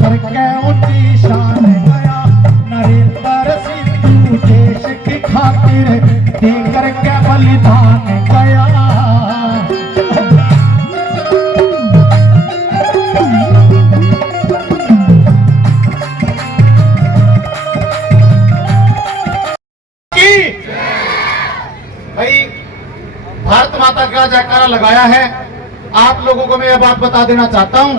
करके ऊंची शान गया नरेंद्र सिंधु देश की खातिर दे करके बलिदान गया। भाई भारत माता का जयकारा लगाया है। आप लोगों को मैं यह बात बता देना चाहता हूं,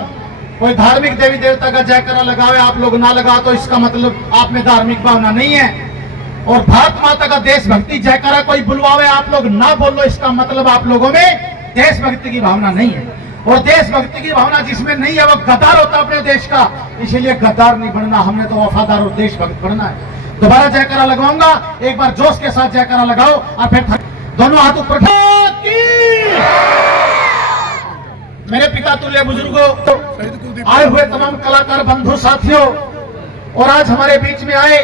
कोई धार्मिक देवी देवता का जयकारा लगावे आप लोग ना लगा तो इसका मतलब आप में धार्मिक भावना नहीं है। और भारत माता का देशभक्ति जयकारा कोई बुलवावे आप लोग ना बोलो, इसका मतलब आप लोगों में देशभक्ति की भावना नहीं है। और देशभक्ति की भावना जिसमें नहीं है वो गद्दार होता अपने देश का। इसीलिए गद्दार नहीं बनना, हमने तो वफादार और देशभक्त बनना है। दोबारा जयकारा लगवाऊंगा, एक बार जोश के साथ जयकारा लगाओ और फिर दोनों हाथ ऊपर। मेरे पिता तुल्य बुजुर्गों, आए हुए तमाम कलाकार बंधु साथियों, और आज हमारे बीच में आए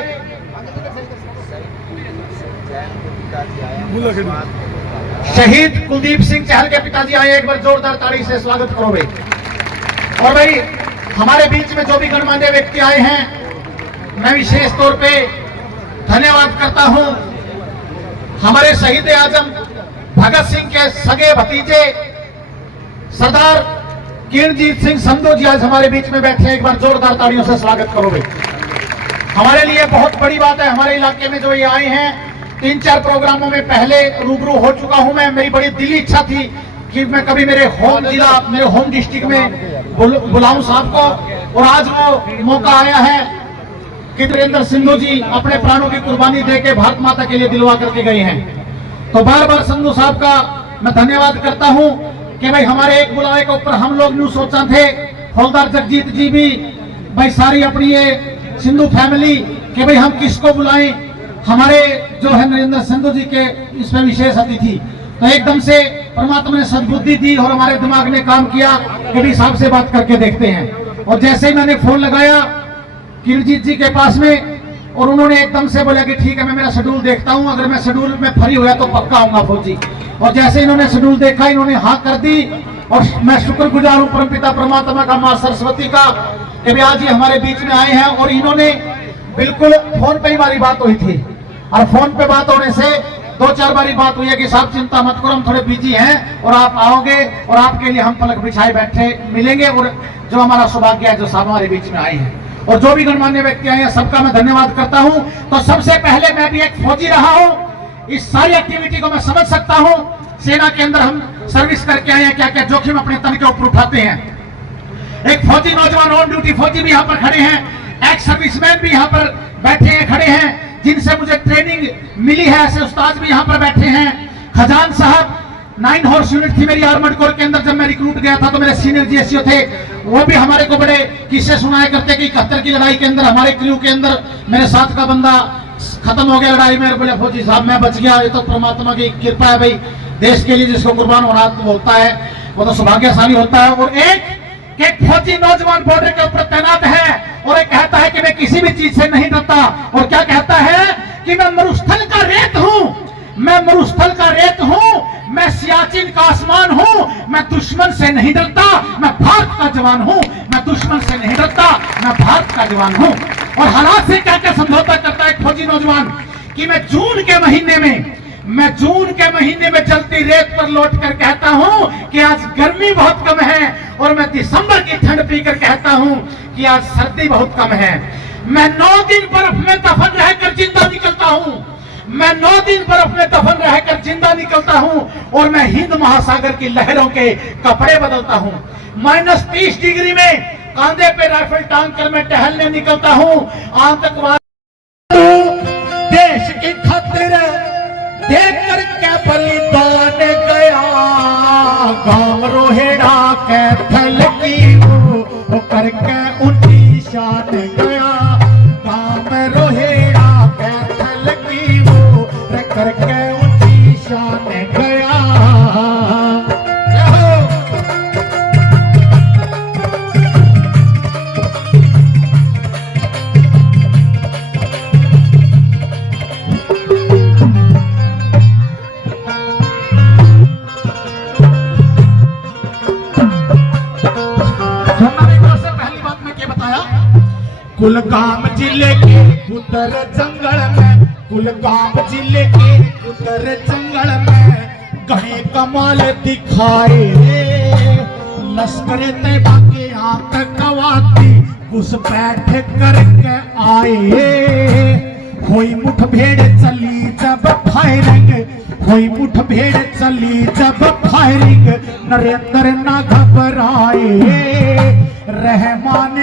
शहीद कुलदीप सिंह चहल के पिताजी आए, एक बार जोरदार ताड़ी से स्वागत करो भाई। और भाई हमारे बीच में जो भी गणमान्य व्यक्ति आए हैं, मैं विशेष तौर पे धन्यवाद करता हूं हमारे शहीद आजम भगत सिंह के सगे भतीजे सरदार किरणजीत सिंह संधू जी आज हमारे बीच में बैठे हैं। एक बार जोरदार ताड़ियों से स्वागत करो भाई। हमारे लिए बहुत बड़ी बात है, हमारे इलाके में जो ये आए हैं, 3-4 प्रोग्रामों में पहले रूबरू हो चुका हूं मैं। मेरी बड़ी दिली इच्छा थी कि मैं कभी मेरे होम जिला, मेरे होम डिस्ट्रिक्ट में बुलाऊं साहब को, और आज वो मौका आया है कि नरेंद्र सिंधु जी अपने प्राणों की कुर्बानी देके भारत माता के लिए दिलवा करके गए हैं। तो बार बार संधू साहब का मैं धन्यवाद करता हूं कि भाई हमारे एक बुलावे के ऊपर हम लोग न्यू सोचा थे, हौलदार जगजीत जी भी, भाई सारी अपनी ये सिंधु फैमिली कि भाई हम किसको बुलाएं, हमारे जो है नरेंद्र सिंधु जी के इसमें विशेष अतिथि। तो एकदम से परमात्मा ने सद्बुद्धि दी और हमारे दिमाग ने काम किया कि भाई साहब से बात करके देखते हैं। और जैसे ही मैंने फोन लगाया किरणजीत जी के पास में, और उन्होंने एकदम से बोला कि ठीक है मैं मेरा शेड्यूल देखता हूं, अगर मैं शेड्यूल में फ्री हुआ तो पक्का आऊंगा फौजी। और जैसे इन्होंने शेड्यूल देखा, इन्होंने हाँ कर दी। और मैं शुक्रगुजार हूं परमपिता परमात्मा का, मां सरस्वती का, कि भी आज ये हमारे बीच में आए हैं। और इन्होंने बिल्कुल फोन पे ही हमारी बात हुई थी, और फोन पे बात होने से 2-4 बारी बात हुई है कि साहब चिंता मत करो, हम थोड़े बिजी हैं और आप आओगे और आपके लिए हम पलक बिछाए बैठे मिलेंगे। और जो हमारा सौभाग्य है जो साहब हमारे बीच में आए हैं, और जो भी गणमान्य व्यक्ति आए हैं, सबका मैं धन्यवाद करता हूं। तो सबसे पहले मैं भी एक फौजी रहा हूं, इस सारी एक्टिविटी को मैं समझ सकता हूं। सेना के अंदर हम सर्विस करके आए हैं, क्या क्या जोखिम अपने तन के ऊपर उठाते हैं। एक फौजी नौजवान ऑन ड्यूटी फौजी भी यहाँ पर खड़े हैं, एक्स सर्विसमैन भी यहाँ पर बैठे हैं, खड़े हैं, जिनसे मुझे ट्रेनिंग मिली है, ऐसे उस्ताद भी यहाँ पर बैठे हैं। खजान साहब 9 हॉर्स यूनिट थी मेरी आर्मर्ड कोर के अंदर, जब मैं रिक्रूट गया था तो मेरे सीनियर जीएसओ थे, वो भी हमारे को बड़े किस्से सुनाया करते कि 71 की लड़ाई के अंदर हमारे क्रू के अंदर मेरे साथ का बंदा खत्म हो गया लड़ाई में। बोले फौजी साहब मैं बच गया, ये तो परमात्मा की कृपा है भाई। देश के लिए जिसको कुर्बान होना होता है वो तो सौभाग्यशाली होता है। और एक फौजी नौजवान बॉर्डर के ऊपर तैनात है, और एक कहता है कि मैं किसी भी चीज से नहीं डरता। और क्या कहता है कि मैं मरुस्थल का रेत हूं, मैं मरुस्थल का रेत हूं, मैं सियाचिन का आसमान हूं, मैं दुश्मन से नहीं डरता, मैं भारत का जवान हूं, मैं दुश्मन से नहीं डरता, मैं भारत का जवान हूं। और हालात से क्या क्या समझौता करता है एक फौजी नौजवान कि मैं जून के महीने में जलती रेत पर लौट कर कहता हूं कि आज गर्मी बहुत कम है, और मैं दिसंबर की ठंड पीकर कहता हूं कि आज सर्दी बहुत कम है। मैं 9 दिन बर्फ में दफन रहकर जिंदा निकलता हूं, मैं 9 दिन बर्फ में दफन रहकर जिंदा निकलता हूं, और मैं हिंद महासागर की लहरों के कपड़े बदलता हूं। -30 डिग्री में कांधे पे राइफल टांग कर मैं टहलने निकलता हूं। आतंकवाद देश की खातिर देकर के बलिदान गया, गांव रोहेड़ा के थल की वो करके ऊंची शान गया, गांव रोहेड़ा के थल की वो करके ऊंची शान गया। कुलगाम जिले के उधर जंगल में, कुलगाम जिले के उधर जंगल में घने कमाल दिखाए। लश्कर तैयबा के आतंकवादी घुसपैठ करके आए। हुई मुठभेड़ चली जब फायरिंग, हुई मुठभेड़ चली जब फायरिंग, नरेंद्र ना घबराए। रहमान